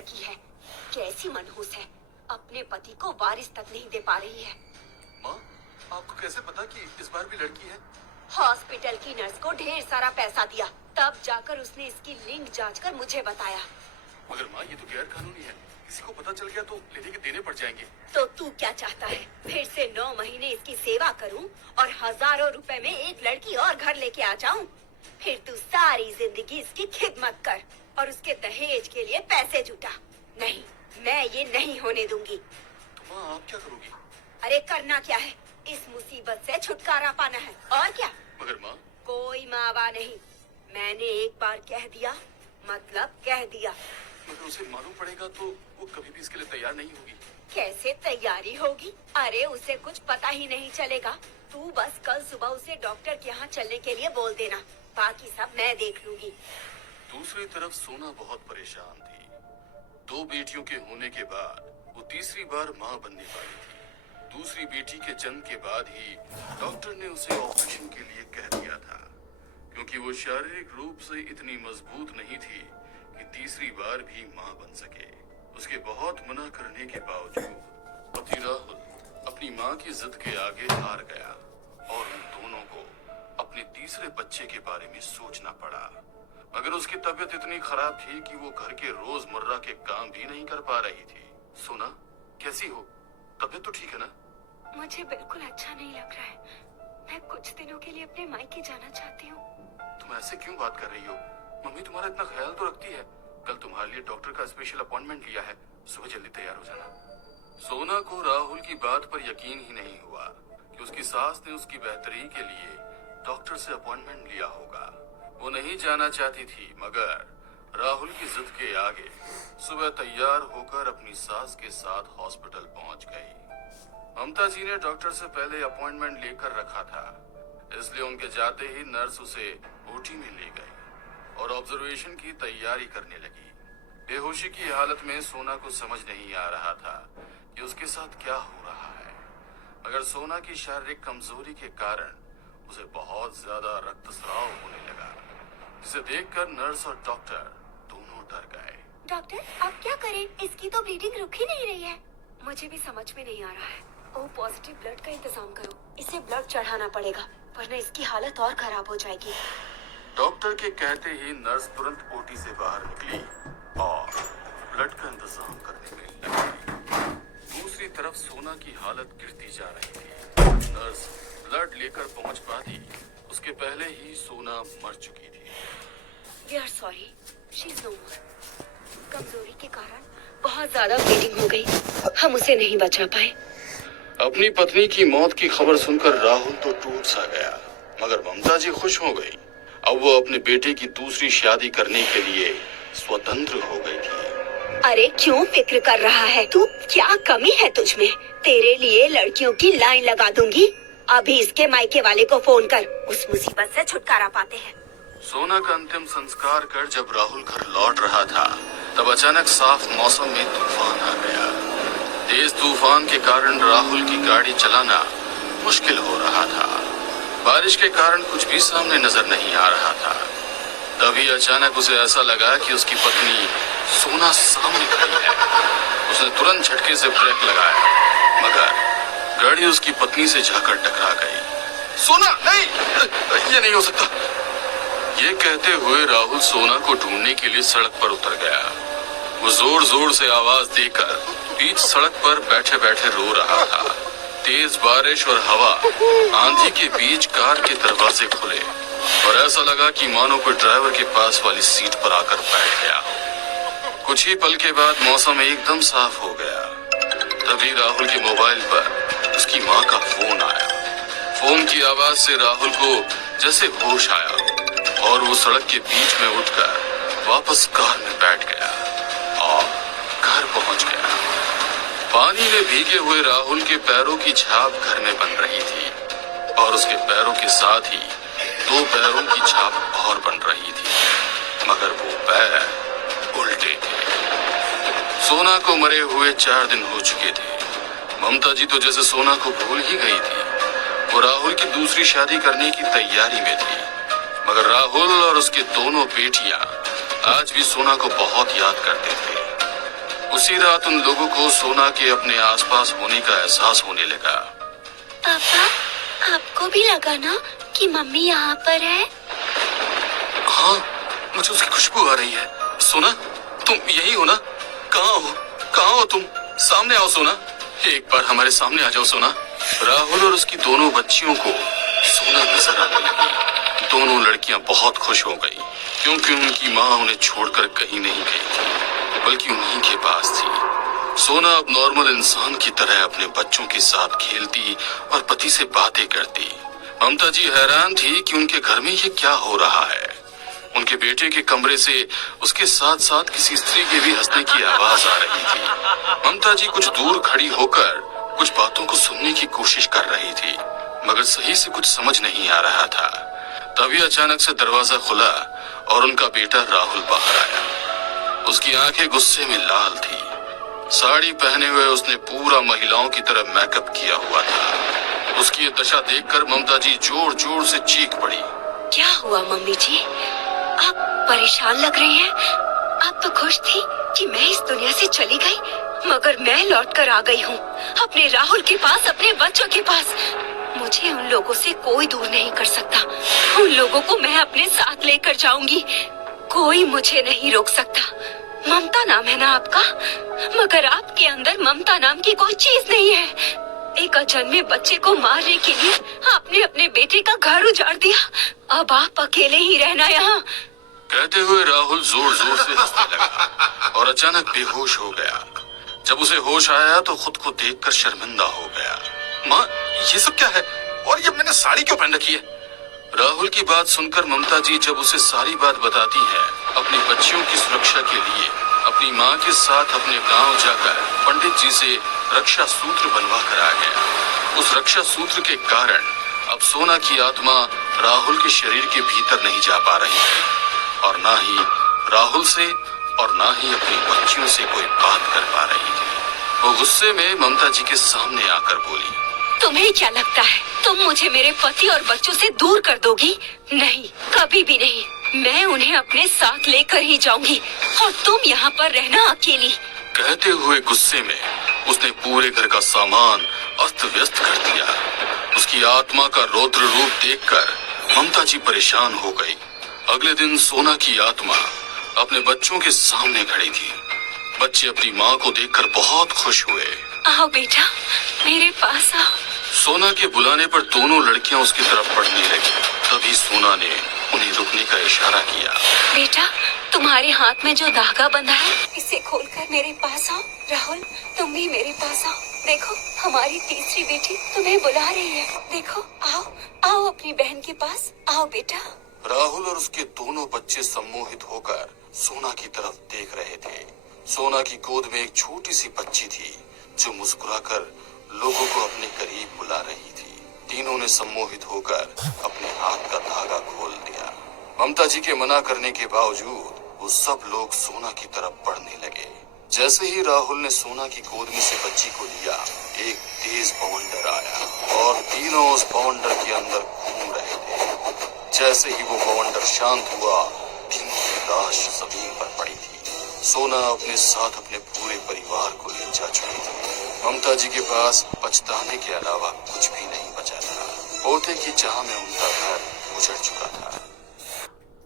लड़की है। कैसी मनहूस है, अपने पति को वारिस तक नहीं दे पा रही है। माँ, आपको कैसे पता कि इस बार भी लड़की है? हॉस्पिटल की नर्स को ढेर सारा पैसा दिया, तब जाकर उसने इसकी लिंग जांच कर मुझे बताया। मगर माँ, ये तो गैर कानूनी है, किसी को पता चल गया तो लेने के देने पड़ जाएंगे। तो तू क्या चाहता है, फिर से 9 महीने इसकी सेवा करूं और हजारों रुपए में एक लड़की और घर लेके आ जाऊं? फिर तू सारी जिंदगी इसकी खिदमत कर और उसके दहेज के लिए पैसे जुटा। नहीं, मैं ये नहीं होने दूंगी। तो माँ, आप क्या करोगी? अरे करना क्या है, इस मुसीबत से छुटकारा पाना है, और क्या। मगर माँ, कोई मावा नहीं, मैंने एक बार कह दिया मतलब कह दिया। मगर उसे मालूम पड़ेगा तो वो कभी भी इसके लिए तैयार नहीं होगी। कैसे तैयारी होगी? अरे उसे कुछ पता ही नहीं चलेगा। तू बस कल सुबह उसे डॉक्टर के यहाँ चलने के लिए बोल देना, बाकी सब मैं देख लूंगी। दूसरी तरफ सोना बहुत परेशान थी। 2 बेटियों के होने के बाद वो तीसरी बार माँ बनने वाली थी। दूसरी बेटी के जन्म के बाद ही डॉक्टर ने उसे ऑपरेशन के लिए कह दिया था, क्योंकि वो शारीरिक रूप से इतनी मजबूत नहीं थी कि तीसरी बार भी माँ बन सके। उसके बहुत मना करने के बावजूद पति राहुल अपनी माँ की जिद के आगे हार गया और उन दोनों को अपने तीसरे बच्चे के बारे में सोचना पड़ा। मगर उसकी तबीयत इतनी खराब थी कि वो घर के रोजमर्रा के काम भी नहीं कर पा रही थी। सोना, कैसी हो? तबीयत तो ठीक है ना? मुझे बिल्कुल अच्छा नहीं लग रहा है। मैं कुछ दिनों के लिए अपने मायके जाना चाहती हूँ। तुम ऐसे क्यों बात कर रही हो? मम्मी तुम्हारा इतना ख्याल तो रखती है। कल तुम्हारे लिए डॉक्टर का स्पेशल अपॉइंटमेंट लिया है, सुबह जल्दी तैयार हो जाना। सोना को राहुल की बात पर यकीन ही नहीं हुआ कि उसकी सास ने उसकी बेहतरी के लिए डॉक्टर से अपॉइंटमेंट लिया होगा। वो नहीं जाना चाहती थी, मगर राहुल की जिद के आगे सुबह तैयार होकर अपनी सास के साथ हॉस्पिटल पहुंच गई। ममता जी ने डॉक्टर से पहले अपॉइंटमेंट लेकर रखा था, इसलिए उनके जाते ही नर्स उसे ओटी में ले गई और ऑब्जर्वेशन की तैयारी करने लगी। बेहोशी की हालत में सोना को समझ नहीं आ रहा था कि उसके साथ क्या हो रहा है, मगर सोना की शारीरिक कमजोरी के कारण उसे बहुत ज्यादा रक्तस्राव होने लगा, जिसे देखकर नर्स और डॉक्टर दोनों डर गए। डॉक्टर, अब क्या करें? इसकी तो ब्लीडिंग रुक ही नहीं रही है। मुझे भी समझ में नहीं आ रहा है। ओ पॉजिटिव ब्लड का इंतजाम करो, इसे ब्लड चढ़ाना पड़ेगा, वरना इसकी हालत और खराब हो जाएगी। डॉक्टर के कहते ही नर्स तुरंत ओटी से बाहर निकली और ब्लड का इंतजाम करने में लगी। दूसरी तरफ सोना की हालत गिरती जा रही थी। नर्स ब्लड लेकर पहुंच पाती उसके पहले ही सोना मर चुकी थी। We are sorry, she is no more. कमजोरी के कारण बहुत ज्यादा ब्लीडिंग हो गई, हम उसे नहीं बचा पाए। अपनी पत्नी की मौत की खबर सुनकर राहुल तो टूट सा गया, मगर ममता जी खुश हो गई। अब वो अपने बेटे की दूसरी शादी करने के लिए स्वतंत्र हो गई थी। अरे क्यों फिक्र कर रहा है तू? क्या कमी है तुझमें? तेरे लिए लड़कियों की लाइन लगा दूंगी। अभी इसके मायके वाले को फोन कर, उस मुसीबत से छुटकारा पाते हैं। सोना का अंतिम संस्कार कर जब राहुल घर लौट रहा था, तब अचानक साफ मौसम में तूफान आ गया। तेज तूफान के कारण राहुल की गाड़ी चलाना मुश्किल हो रहा था। बारिश के कारण कुछ भी सामने नजर नहीं आ रहा था। तभी अचानक उसे ऐसा लगा कि उसकी पत्नी सोना सामने खड़ी है। उसने तुरंत झटके से ब्रेक लगाया, मगर गाड़ी उसकी पत्नी से जाकर टकरा गई। सोना, नहीं, ये नहीं हो सकता। ये कहते हुए राहुल सोना को ढूंढने के लिए सड़क पर उतर गया। वो जोर जोर से आवाज देकर बीच सड़क पर बैठे बैठे रो रहा था। तेज बारिश और हवा आंधी के बीच कार के दरवाजे खुले और ऐसा लगा कि मानो कोई ड्राइवर के पास वाली सीट पर आकर बैठ गया। कुछ ही पल के बाद मौसम एकदम साफ हो गया। तभी राहुल के मोबाइल पर उसकी माँ का फोन आया। फोन की आवाज से राहुल को जैसे होश आया और वो सड़क के बीच में उठकर वापस कार में बैठ गया और घर पहुंच गया। पानी में भीगे हुए राहुल के पैरों की छाप घर में बन रही थी और उसके पैरों के साथ ही 2 पैरों की छाप और बन रही थी, मगर वो पैर उल्टे थे। सोना को मरे हुए 4 दिन हो चुके थे। ममता जी तो जैसे सोना को भूल ही गई थी। वो राहुल की दूसरी शादी करने की तैयारी में थी, मगर राहुल और उसके दोनों बेटियां आज भी सोना को बहुत याद करते थे। उसी रात उन लोगों को सोना के अपने आसपास होने का एहसास होने लगा। पापा, आपको भी लगा ना कि मम्मी यहाँ पर है? हाँ, मुझे उसकी खुशबू आ रही है। सोना, तुम यही हो ना? कहाँ हो? कहाँ हो तुम? सामने आओ सोना, एक बार हमारे सामने आ जाओ सोना। राहुल और उसकी दोनों बच्चियों को सोना नजर आने लगी। दोनों लड़कियां बहुत खुश हो गई क्योंकि उनकी माँ उन्हें छोड़कर कहीं नहीं गई थी, बल्कि उन्हीं के पास थी। सोना अब नॉर्मल इंसान की तरह अपने बच्चों के साथ खेलती और पति से बातें करती। ममता जी हैरान थी कि उनके घर में ये क्या हो रहा है। उनके बेटे के कमरे से उसके साथ साथ किसी स्त्री के भी हंसने की आवाज आ रही थी। ममता जी कुछ दूर खड़ी होकर कुछ बातों को सुनने की कोशिश कर रही थी, मगर सही से कुछ समझ नहीं आ रहा था। तभी अचानक से दरवाजा खुला और उनका बेटा राहुल बाहर आया। उसकी आंखें गुस्से में लाल थी। साड़ी पहने हुए उसने पूरा महिलाओं की तरह मेकअप किया हुआ था। उसकी ये दशा देखकर ममता जी जोर जोर से चीख पड़ी। क्या हुआ मम्मी जी? आप परेशान लग रही हैं। आप तो खुश थी कि मैं इस दुनिया से चली गई, मगर मैं लौट कर आ गई हूँ अपने राहुल के पास, अपने बच्चों के पास। मुझे उन लोगों से कोई दूर नहीं कर सकता। उन लोगों को मैं अपने साथ लेकर जाऊंगी। कोई मुझे नहीं रोक सकता। ममता नाम है ना आपका, मगर आपके अंदर ममता नाम की कोई चीज नहीं है। एक अजन्मे बच्चे को मारने के लिए आपने अपने बेटे का घर उजाड़ दिया। अब आप अकेले ही रहना यहाँ। कहते हुए राहुल जोर जोर से हंसने लगा और अचानक बेहोश हो गया। जब उसे होश आया तो खुद को देखकर शर्मिंदा हो गया। माँ, ये सब क्या है? और ये मैंने साड़ी क्यों पहन रखी है? राहुल की बात सुनकर ममता जी जब उसे सारी बात बताती है, अपनी बच्चियों की सुरक्षा के लिए अपनी माँ के साथ अपने गांव जाकर पंडित जी से रक्षा सूत्र बनवा कर आ गया। उस रक्षा सूत्र के कारण अब सोना की आत्मा राहुल के शरीर के भीतर नहीं जा पा रही थी और ना ही राहुल से और ना ही अपनी बच्चियों से कोई बात कर पा रही थी। वो गुस्से में ममता जी के सामने आकर बोली, तुम्हें क्या लगता है तुम मुझे मेरे पति और बच्चों से दूर कर दोगी? नहीं, कभी भी नहीं। मैं उन्हें अपने साथ लेकर ही जाऊंगी और तुम यहाँ पर रहना अकेली। कहते हुए गुस्से में उसने पूरे घर का सामान अस्त व्यस्त कर दिया। उसकी आत्मा का रौद्र रूप देखकर ममता जी परेशान हो गई। अगले दिन सोना की आत्मा अपने बच्चों के सामने खड़ी थी। बच्चे अपनी माँ को देखकर बहुत खुश हुए। आओ बेटा, मेरे पास आओ। सोना के बुलाने पर दोनों लड़कियां उसकी तरफ बढ़ने लगी। तभी सोना ने उन्हें रुकने का इशारा किया। बेटा, तुम्हारे हाथ में जो धागा बंधा है, इसे खोलकर मेरे पास आओ। राहुल, तुम भी मेरे पास आओ। देखो, हमारी तीसरी बेटी तुम्हें बुला रही है। देखो, आओ आओ अपनी बहन के पास आओ बेटा। राहुल और उसके दोनों बच्चे सम्मोहित होकर सोना की तरफ देख रहे थे। सोना की गोद में एक छोटी सी बच्ची थी जो मुस्कुराकर लोगों को अपने करीब बुला रही थी। तीनों ने सम्मोहित होकर अपने हाथ का धागा खोल दिया। ममता जी के मना करने के बावजूद वो सब लोग सोना की तरफ बढ़ने लगे। जैसे ही राहुल ने सोना की गोद में से बच्ची को लिया, एक तेज बवंडर आया और तीनों उस बवंडर के अंदर घूम रहे थे। जैसे ही वो बवंडर शांत हुआ, तीनों की लाश जमीन पर पड़ी थी। सोना अपने साथ अपने पूरे परिवार को ले जा चुकी थी। ममता जी के पास पछताने के अलावा कुछ भी नहीं बचा था। पोते की चाह में उनका घर उजड़ चुका था।